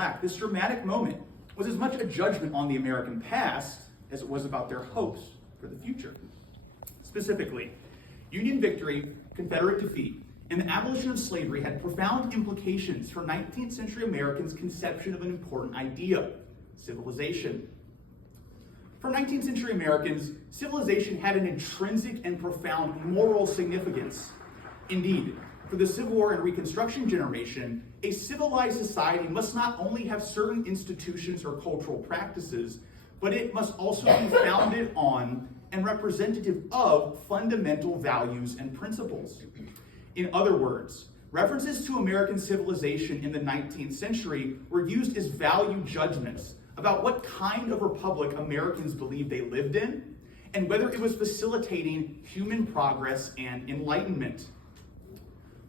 black, this dramatic moment was as much a judgment on the American past as it was about their hopes for the future. Specifically, Union victory, Confederate defeat, and the abolition of slavery had profound implications for 19th century Americans' conception of an important idea, civilization. For 19th century Americans, civilization had an intrinsic and profound moral significance. Indeed, for the Civil War and Reconstruction generation, a civilized society must not only have certain institutions or cultural practices, but it must also be founded on and representative of fundamental values and principles. In other words, references to American civilization in the 19th century were used as value judgments about what kind of republic Americans believed they lived in, and whether it was facilitating human progress and enlightenment.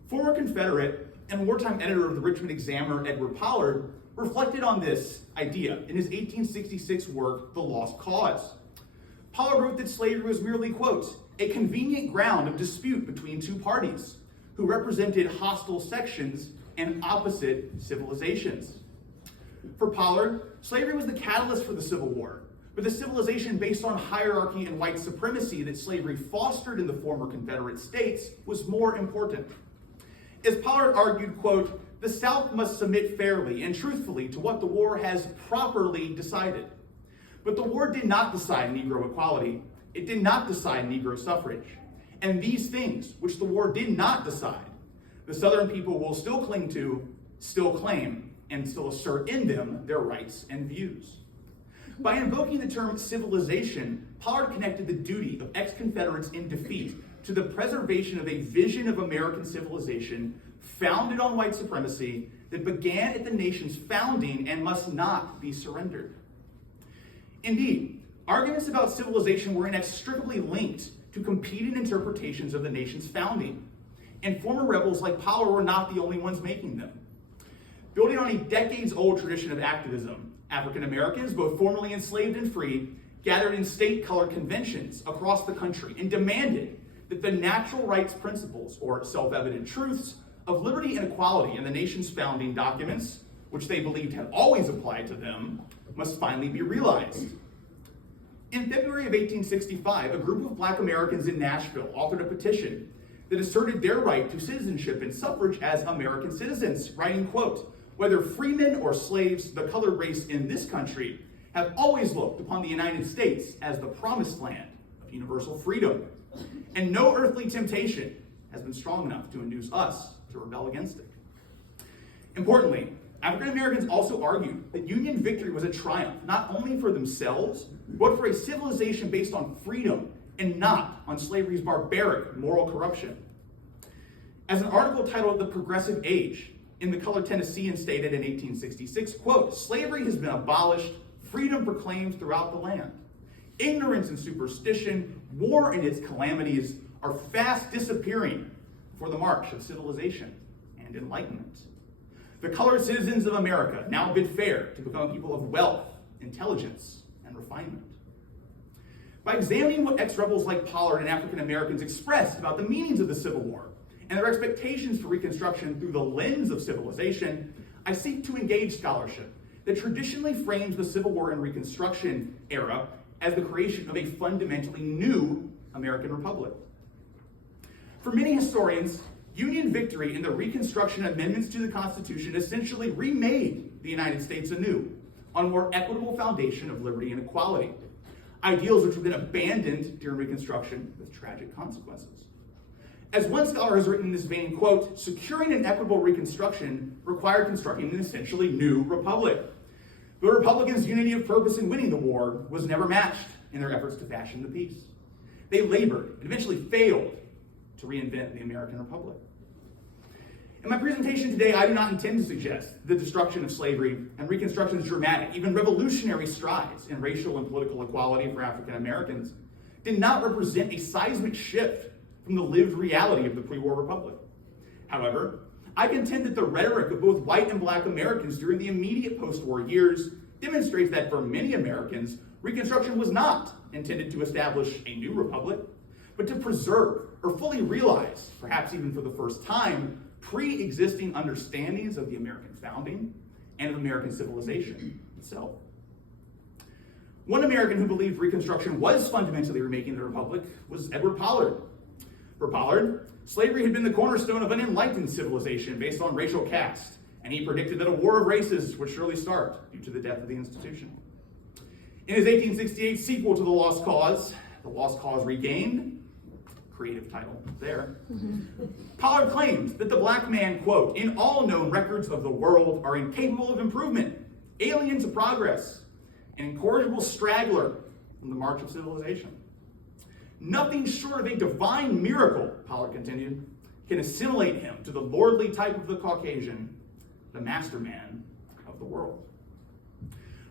Former Confederate and wartime editor of the Richmond Examiner, Edward Pollard, reflected on this idea in his 1866 work, The Lost Cause. Pollard wrote that slavery was merely, quote, a convenient ground of dispute between two parties who represented hostile sections and opposite civilizations. For Pollard, slavery was the catalyst for the Civil War, but the civilization based on hierarchy and white supremacy that slavery fostered in the former Confederate states was more important. As Pollard argued, quote, the South must submit fairly and truthfully to what the war has properly decided. But the war did not decide Negro equality. It did not decide Negro suffrage. And these things, which the war did not decide, the Southern people will still cling to, still claim, and still assert in them their rights and views. By invoking the term civilization, Pollard connected the duty of ex-Confederates in defeat to the preservation of a vision of American civilization founded on white supremacy that began at the nation's founding and must not be surrendered. Indeed, arguments about civilization were inextricably linked to competing interpretations of the nation's founding, and former rebels like Pollard were not the only ones making them. Building on a decades-old tradition of activism, African Americans, both formerly enslaved and free, gathered in state-colored conventions across the country and demanded that the natural rights principles, or self-evident truths, of liberty and equality in the nation's founding documents, which they believed had always applied to them, must finally be realized. In February of 1865, a group of Black Americans in Nashville authored a petition that asserted their right to citizenship and suffrage as American citizens, writing, quote, whether freemen or slaves, the colored race in this country have always looked upon the United States as the promised land of universal freedom, and no earthly temptation has been strong enough to induce us to rebel against it. Importantly, African Americans also argued that Union victory was a triumph not only for themselves, but for a civilization based on freedom and not on slavery's barbaric moral corruption. As an article titled The Progressive Age in the colored Tennessean stated in 1866, quote, slavery has been abolished, freedom proclaimed throughout the land. Ignorance and superstition, war and its calamities are fast disappearing for the march of civilization and enlightenment. The colored citizens of America now bid fair to become people of wealth, intelligence, and refinement. By examining what ex-rebels like Pollard and African Americans expressed about the meanings of the Civil War and their expectations for Reconstruction through the lens of civilization, I seek to engage scholarship that traditionally frames the Civil War and Reconstruction era as the creation of a fundamentally new American republic. For many historians, Union victory and the Reconstruction amendments to the Constitution essentially remade the United States anew on a more equitable foundation of liberty and equality, ideals which have been abandoned during Reconstruction with tragic consequences. As one scholar has written in this vein, quote, securing an equitable Reconstruction required constructing an essentially new republic. The Republicans' unity of purpose in winning the war was never matched in their efforts to fashion the peace. They labored and eventually failed to reinvent the American Republic. In my presentation today, I do not intend to suggest the destruction of slavery and Reconstruction's dramatic, even revolutionary strides in racial and political equality for African Americans did not represent a seismic shift from the lived reality of the pre-war republic. However, I contend that the rhetoric of both white and Black Americans during the immediate post-war years demonstrates that for many Americans, Reconstruction was not intended to establish a new republic, but to preserve or fully realize, perhaps even for the first time, pre-existing understandings of the American founding and of American civilization itself. One American who believed Reconstruction was fundamentally remaking the Republic was Edward Pollard. For Pollard, slavery had been the cornerstone of an enlightened civilization based on racial caste, and he predicted that a war of races would surely start due to the death of the institution. In his 1868 sequel to The Lost Cause Regained, creative title there, Pollard claimed that the black man, quote, in all known records of the world are incapable of improvement, alien to progress, an incorrigible straggler from the march of civilization. Nothing short of a divine miracle, Pollard continued, can assimilate him to the lordly type of the Caucasian, the master man of the world.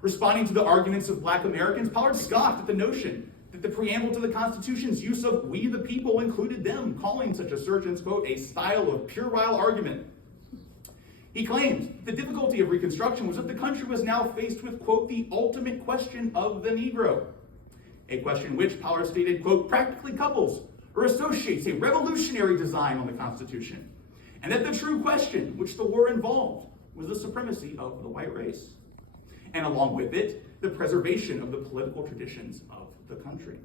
Responding to the arguments of black Americans, Pollard scoffed at the notion that the preamble to the Constitution's use of "we the people" included them, calling such assertions, quote, a style of puerile argument. He claimed the difficulty of Reconstruction was that the country was now faced with, quote, the ultimate question of the Negro, a question which, Pollard stated, quote, practically couples or associates a revolutionary design on the Constitution, and that the true question which the war involved was the supremacy of the white race, and along with it, the preservation of the political traditions of the country.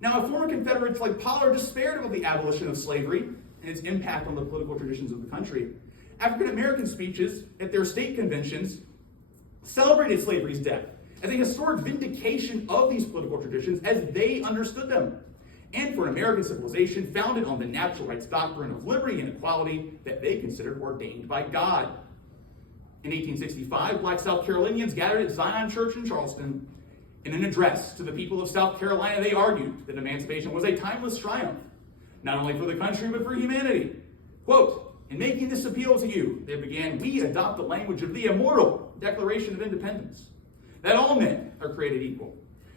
Now, former Confederates like Pollard despaired of the abolition of slavery and its impact on the political traditions of the country. African American speeches at their state conventions celebrated slavery's death as a historic vindication of these political traditions as they understood them, and for an American civilization founded on the natural rights doctrine of liberty and equality that they considered ordained by God. In 1865, black South Carolinians gathered at Zion Church in Charleston. In an address to the people of South Carolina, they argued that emancipation was a timeless triumph, not only for the country, but for humanity. Quote, in making this appeal to you, they began, we adopt the language of the immortal Declaration of Independence, that all men are created equal.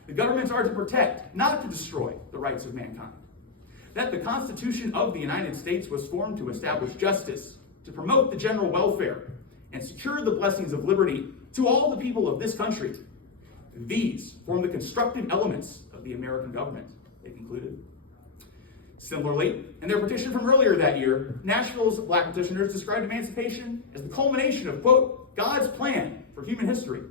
The governments are to protect, not to destroy, the rights of mankind. That the Constitution of the United States was formed to establish justice, to promote the general welfare, and secure the blessings of liberty to all the people of this country. These form the constructive elements of the American government, they concluded. Similarly, in their petition from earlier that year, Nashville's black petitioners described emancipation as the culmination of, quote, God's plan for human history,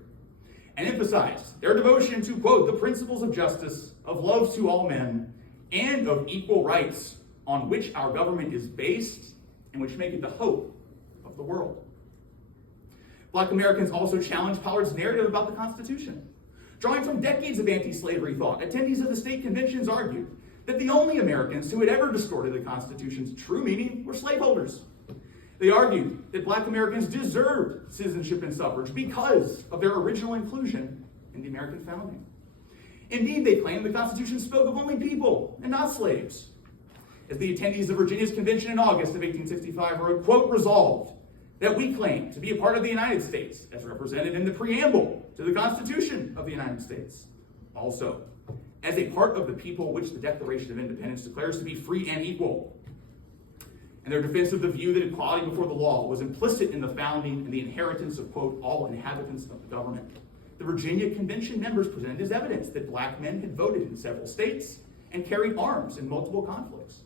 and emphasized their devotion to, quote, the principles of justice, of love to all men, and of equal rights on which our government is based and which make it the hope of the world. Black Americans also challenged Pollard's narrative about the Constitution. Drawing from decades of anti-slavery thought, attendees of the state conventions argued that the only Americans who had ever distorted the Constitution's true meaning were slaveholders. They argued that black Americans deserved citizenship and suffrage because of their original inclusion in the American founding. Indeed, they claimed the Constitution spoke of only people and not slaves. As the attendees of Virginia's convention in August of 1865 wrote, quote, resolved that we claim to be a part of the United States as represented in the preamble to the Constitution of the United States. Also, as a part of the people which the Declaration of Independence declares to be free and equal. And their defense of the view that equality before the law was implicit in the founding and the inheritance of, quote, all inhabitants of the government. The Virginia Convention members presented as evidence that black men had voted in several states and carried arms in multiple conflicts.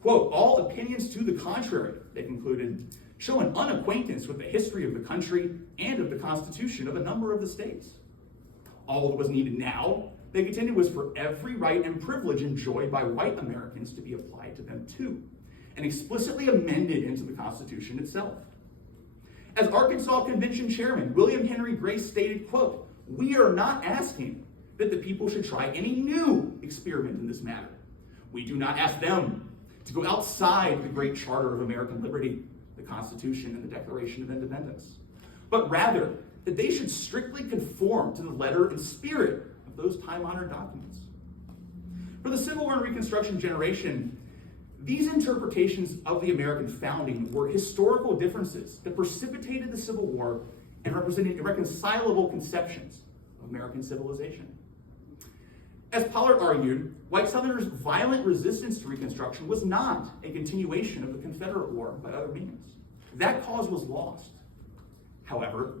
Quote, all opinions to the contrary, they concluded, show an unacquaintance with the history of the country and of the Constitution of a number of the states. All that was needed now, they contended, was for every right and privilege enjoyed by white Americans to be applied to them too, and explicitly amended into the Constitution itself. As Arkansas Convention Chairman William Henry Grace stated, quote, we are not asking that the people should try any new experiment in this matter. We do not ask them to go outside the great charter of American liberty, the Constitution and the Declaration of Independence, but rather that they should strictly conform to the letter and spirit of those time-honored documents. For the Civil War and Reconstruction generation, these interpretations of the American founding were historical differences that precipitated the Civil War and represented irreconcilable conceptions of American civilization. As Pollard argued, white Southerners' violent resistance to Reconstruction was not a continuation of the Confederate War by other means. That cause was lost. However,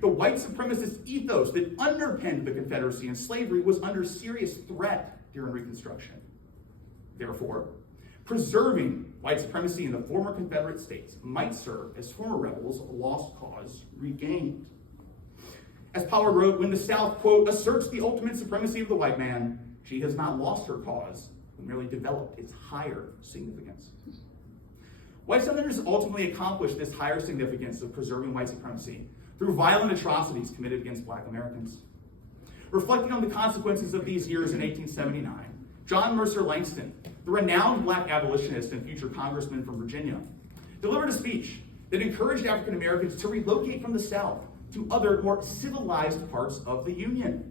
the white supremacist ethos that underpinned the Confederacy and slavery was under serious threat during Reconstruction. Therefore, preserving white supremacy in the former Confederate states might serve as former rebels' lost cause regained. As Pollard wrote, when the South, quote, asserts the ultimate supremacy of the white man, she has not lost her cause, but merely developed its higher significance. White Southerners ultimately accomplished this higher significance of preserving white supremacy through violent atrocities committed against Black Americans. Reflecting on the consequences of these years in 1879, John Mercer Langston, the renowned Black abolitionist and future congressman from Virginia, delivered a speech that encouraged African Americans to relocate from the South to other, more civilized parts of the Union.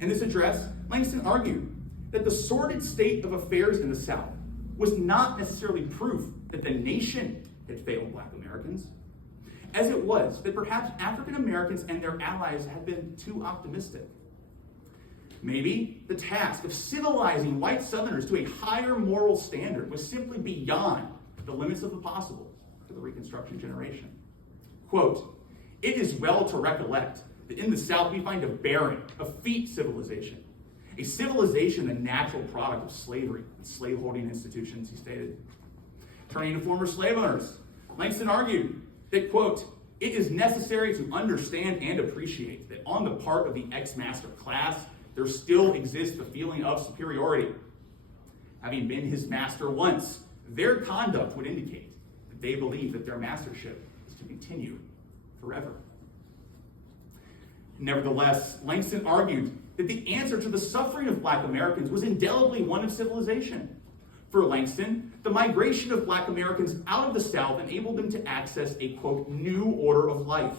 In this address, Langston argued that the sordid state of affairs in the South was not necessarily proof that the nation had failed Black Americans, as it was that perhaps African Americans and their allies had been too optimistic. Maybe the task of civilizing white Southerners to a higher moral standard was simply beyond the limits of the possible for the Reconstruction generation. Quote, it is well to recollect that in the South we find a barren, effete civilization, a civilization the natural product of slavery and slaveholding institutions, he stated. Turning to former slave owners, Langston argued that, quote, it is necessary to understand and appreciate that on the part of the ex-master class, there still exists the feeling of superiority. Having been his master once, their conduct would indicate that they believe that their mastership is to continue forever. Nevertheless, Langston argued that the answer to the suffering of Black Americans was indelibly one of civilization. For Langston, the migration of Black Americans out of the South enabled them to access a, quote, new order of life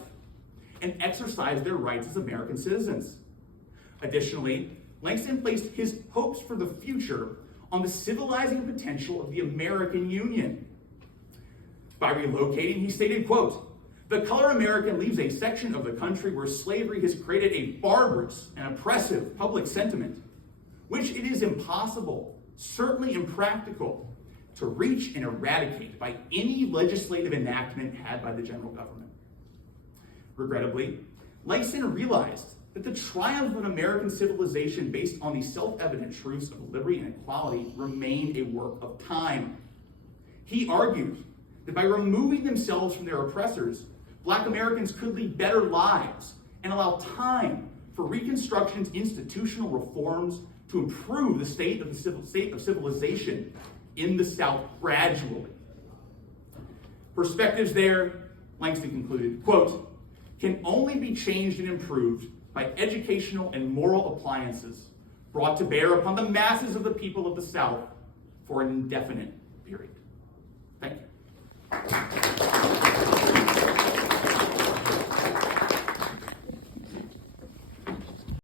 and exercise their rights as American citizens. Additionally, Langston placed his hopes for the future on the civilizing potential of the American Union. By relocating, he stated, quote, the colored American leaves a section of the country where slavery has created a barbarous and oppressive public sentiment, which it is impossible, certainly impractical, to reach and eradicate by any legislative enactment had by the general government. Regrettably, Langston realized that the triumph of an American civilization based on the self-evident truths of liberty and equality remained a work of time. He argued that by removing themselves from their oppressors, Black Americans could lead better lives and allow time for Reconstruction's institutional reforms to improve the state of civilization in the South gradually. Perspectives there, Langston concluded, quote, can only be changed and improved by educational and moral appliances brought to bear upon the masses of the people of the South for an indefinite period. Thank you.